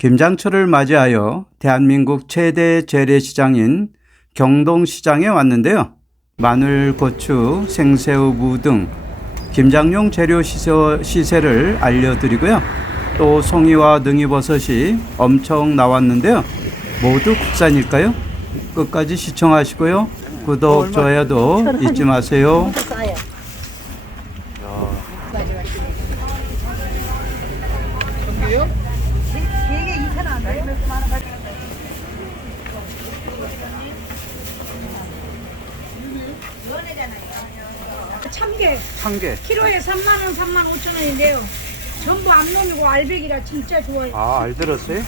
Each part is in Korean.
김장철을 맞이하여 대한민국 최대 재래시장인 경동시장에 왔는데요. 마늘, 고추, 생새우, 무 등 김장용 재료 시세, 시세 를 알려드리고요. 또 송이와 능이버섯이 엄청 나왔는데요. 모두 국산일까요? 끝까지 시청하시고요. 구독, 좋아요도 잊지 마세요. 싸요. 이게 2천 원. 참게 한 개. 키로에 3만 원, 3만 5천 원인데요. 전부 암놈이고 알배기라 진짜 좋아요. 아, 알 들었어요?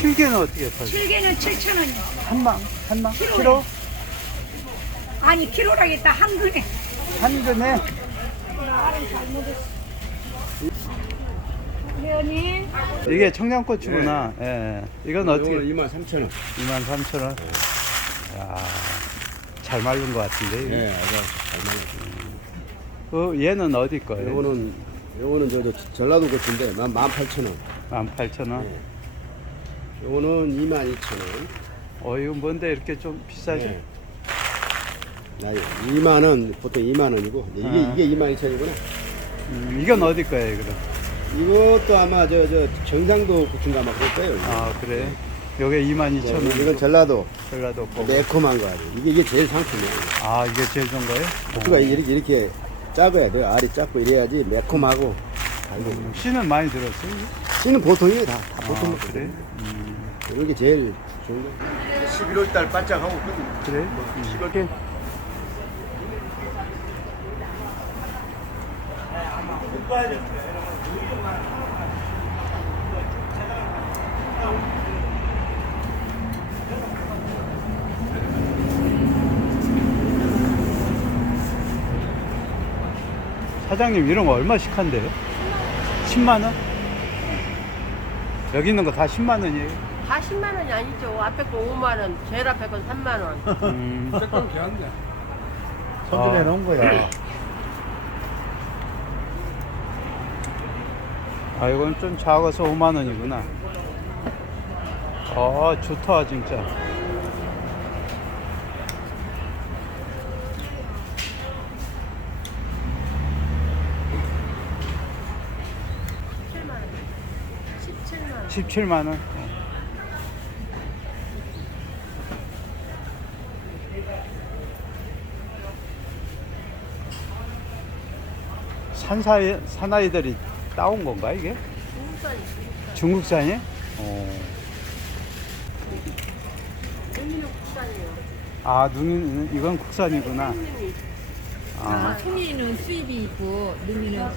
7개는 어떻게 팔죠? 7개는 7천 원이요. 한망, 한망, 키로에. 키로? 아니 키로라겠다 한 근에. 한 근에? 회원님 이게 청양고추구나. 예. 이건 어떻게? 2만 3천 원. 2만 3천 원. 야, 잘 말른 것 같은데. 이거. 네, 아주 잘 나요. 그 얘는 어디 거예요? 요거는 요거는 저, 저 전라도 고추인데 18,000원. 18,000원. 네. 요거는 22,000원. 어, 이거 뭔데 이렇게 좀 비싸죠? 네. 나 2만 원 보통 2만 원이고 이게 아. 이게 22,000원이구나. 음, 이건 어디 거예요, 그럼? 이것도 아마 저 저 경상도 고추인가 아마 그럴 거예요. 아, 그래. 요게 22,000원. 네, 이건 전라도 전라도 거. 매콤한 거 아주. 이게 이게 제일 상품이야. 아, 이게 제일 좋은 거예요? 고추가 이렇게 이렇게 작아야 돼요. 알이 작고 이래야지 매콤하고 달고. 음, 씨는 많이 들었어요? 씨는 보통이에요 다. 다 아, 보통. 그래? 이게 제일 좋은 거. 11월 달 바짝 하고 그래? 음. 이렇게 사장님 이런 거 얼마씩 한대요? 10만 원? 여기 있는 거 다 10만 원이에요? 다 10만 원이 아니죠. 앞에 거 5만 원, 제일 앞에 건 3만 원. 음. 손질해 아. 놓은 거야. 아 이건 좀 작아서 5만 원이구나. 아 좋다 진짜. 17만 원. 17만 원. 산사이 사나이들이 따온 건가 이게? 중국산이 중국산. 중국산이? 어. 여기는 국산이에요. 아 눈이 이건 국산이구나. 손님이 아, 송이는 수입이 있고 능이는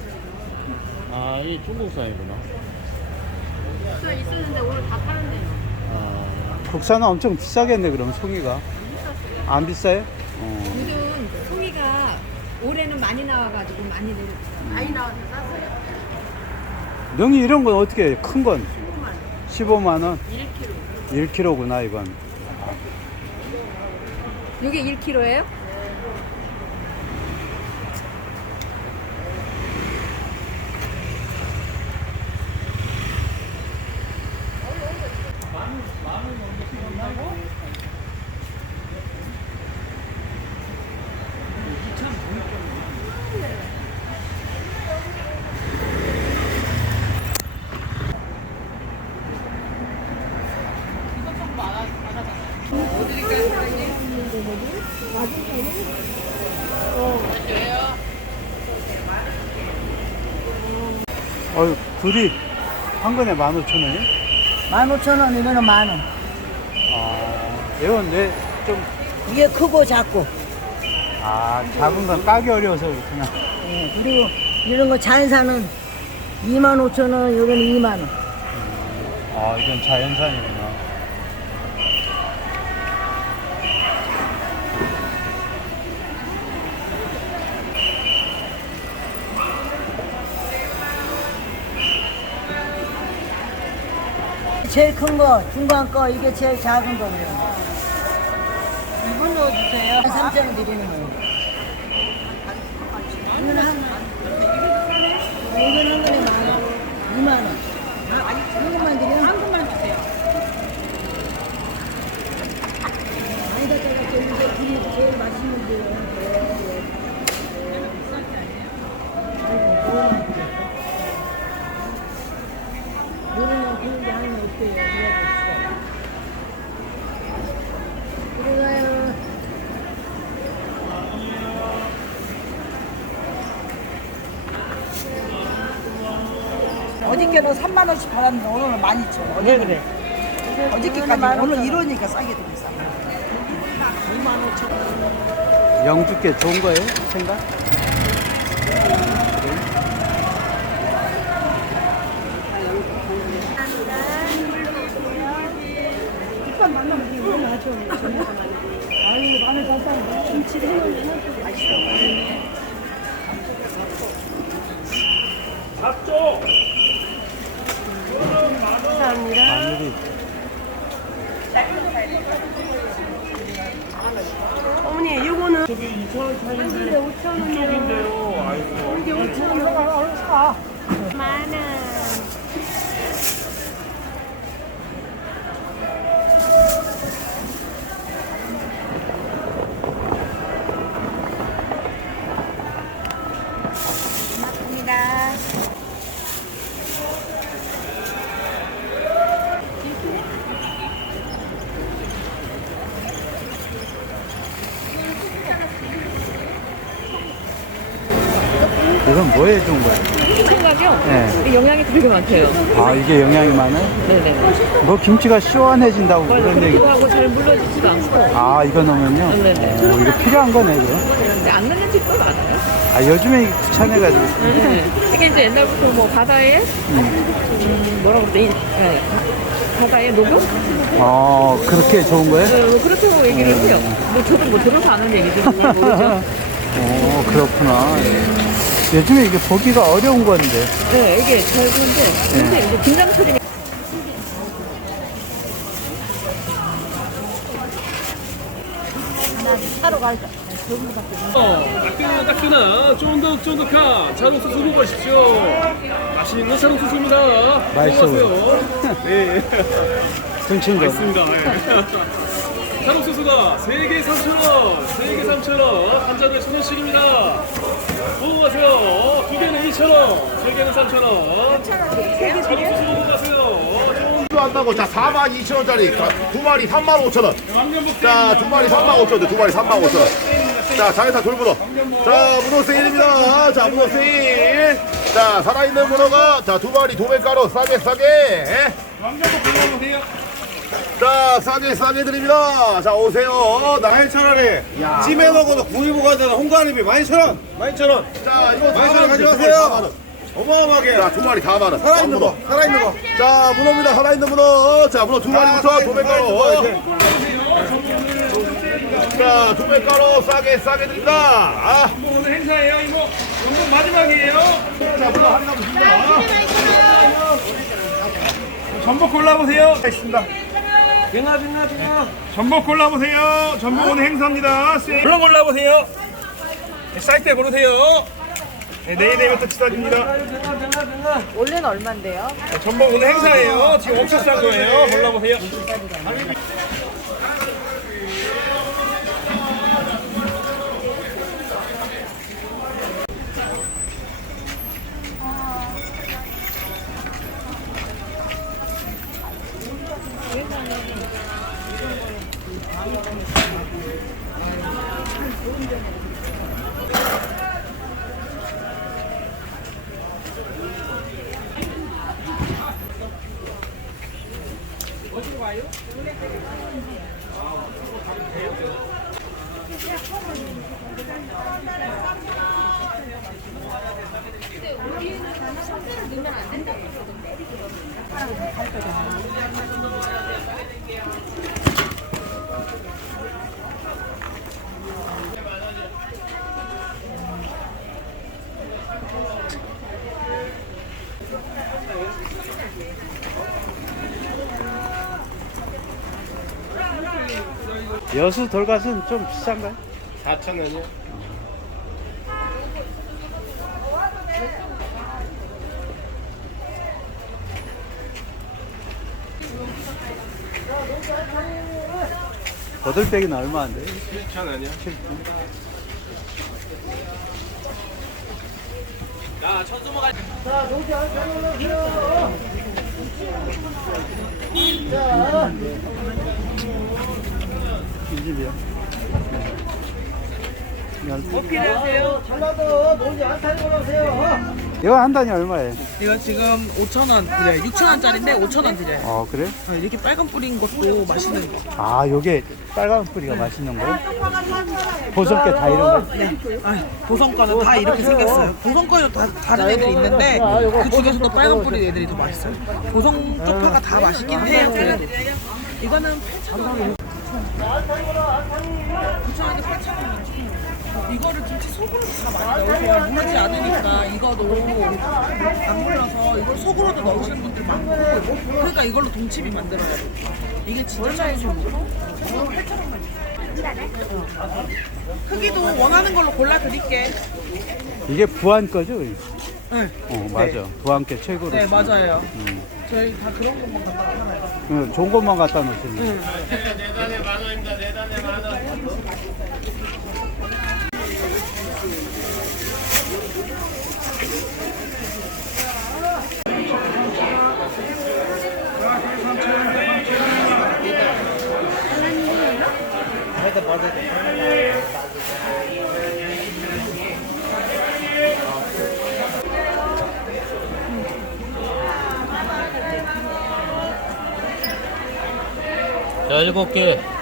아, 이 중국산이구나. 국산 있었는데 오늘 다 파는데요. 아, 국산은 엄청 비싸겠네 그럼 송이가. 안 비싸요? 어. 요즘 송이가 올해는 많이 나와가지고 많이 내렸어요. 많이 나와서 쌌어요. 능이 이런 건 어떻게 해요? 큰 건 15만 원. 15만 원. 1kg. 1kg구나 이건. 요게 1kg예요? 어유 굴이 한 근에 15,000원이요? 15,000원 이거는 만 원. 아, 이건 왜 좀 이게 크고 작고. 아, 작은 건 까기 어려워서 그렇구나. 예, 그리고 이런 거 자연산은 25,000원, 여기는 2만 원. 아, 이건 자연산이구나. 제일 큰 거, 중간 거, 이게 제일 작은 거고요. 이거 넣어주세요. 3,000원 드리는 거예요. 이거는 한, 이거는 한 근에 만 원, 2만 원. 어저께는 3만 원씩 팔았는데 오늘은 12,000원. 왜 그래? 어저께까지 오늘 이러니까 싸게 되겠어. 영주께 좋은 거예요? 생각? 감사합니다. 마늘이 어머니 이거는 이건 영양이 되게 많대요. 아 이게 영양이 많아요? 네네. 뭐 김치가 시원해진다고 그런 얘기. 하고 잘 물러지지도 않고. 아 이거 넣으면요? 네네. 오 이거 필요한 거네 그럼. 근데 안 넣는 집도 많아요. 아 요즘에 이게 귀찮아가지고. 네. 이게 이제 옛날부터 뭐 바다에 음, 뭐라고 그래? 네. 바다에 녹용? 어 그렇게 좋은 거예요? 네, 뭐 그렇다고 얘기를 해요. 뭐 저도 뭐 들어서 아는 얘기죠. 그걸 모르죠. 오 그렇구나. 요즘에 이게 보기가 어려운 건데. 네, 이게 잘 보는데 근데 이제 김장철이 따끈 따끈한 쫀득쫀득한 자동소스 먹으십시오. 맛있는 자동소스입니다. 맛있어 먹어보세요. 네, 등친거. 있습니다. 네. 자동소스가 3개 3,000원, 3개 3,000원, 한 잔에 1,000원씩입니다. 먹어가세요. 두 개는 2,000원, 세 개는 3,000원. 자동소스 먹어가세요. 안 나고 자 4만 2천 원짜리 두 마리 3만 5천 원. 자두 마리 3만 5천 원, 두 마리 3만 5천 원. 자 장에다 돌문어. 자 문어 세일입니다. 자 문어 세일. 자 살아있는 문어가 자두 마리 도매가로 싸게 싸게. 자 싸게 싸게 드립니다. 자 오세요. 나 8,000원에 찜해 먹어도 구이 먹어도 홍가리비 12,000원 12,000원 자 이거 12,000원 4만 가져가세요 어마어마하게 자 두 마리 4만 원. 살아있는 거 살아있는 거 자 문어입니다. 살아있는 문어. 자 문어 두 마리부터 도매가로. 자 도매가로 싸게 싸게 드립니다. 아. 오늘 행사예요, 이모. 오늘 마지막이에요. 자 문어 한남 줍니다. 전복 골라보세요. 있습니다. 전복 골라보세요. 전복 오늘 행사입니다. 물론 골라보세요. 네, 사이트에 고르세요. 네, 내일 내일부터 치닫습니다. 원래는 얼마인데요? 전복 오늘 행사예요. 지금 엄청 싼 거예요. 골라보세요. 여수 돌갓은 좀 비싼가요? 4,000원이요? 거들빼기는 얼마인데? 7,000원이요? 자, 천수모가 이 집이요. 이거 한 단위 얼마예요? 이거 지금 5,000원 드려요. 6,000원짜리인데 5,000원 드려요. 어 그래? 어, 이렇게 빨간 뿌린 것도 맛있는 거. 아 요게 빨간 뿌리가 맛있는 거예요? 보석게 다 이런 거? 네. 아, 보성과는 다 이렇게 생겼어요. 보성과에도 다 다른 애들이 있는데 그 중에서도 빨간 뿌리 애들이 더 맛있어요. 보성 쪽파가 다 맛있긴 해요. 그래도. 이거는 8,000원. 9,000원에 8,000원. 이거를 김치 속으로도 다 많이 넣으세요. 물르지 않으니까 이거도 안 물러서 이걸 속으로도 넣으시는 분들 많고 그러니까 이걸로 동치미 만들어요. 이게 진짜 맛있어. 크기도 원하는 걸로 골라 드릴게. 이게 부안 거죠? 네. 어 맞아. 부안께 최고로. 네, 쓰는 거. 맞아요. 음. 저희 다 그런 것만 갖다 팔아요. 응, 좋은 것만 갖다 놓으시는 거. 자, 일곱 개.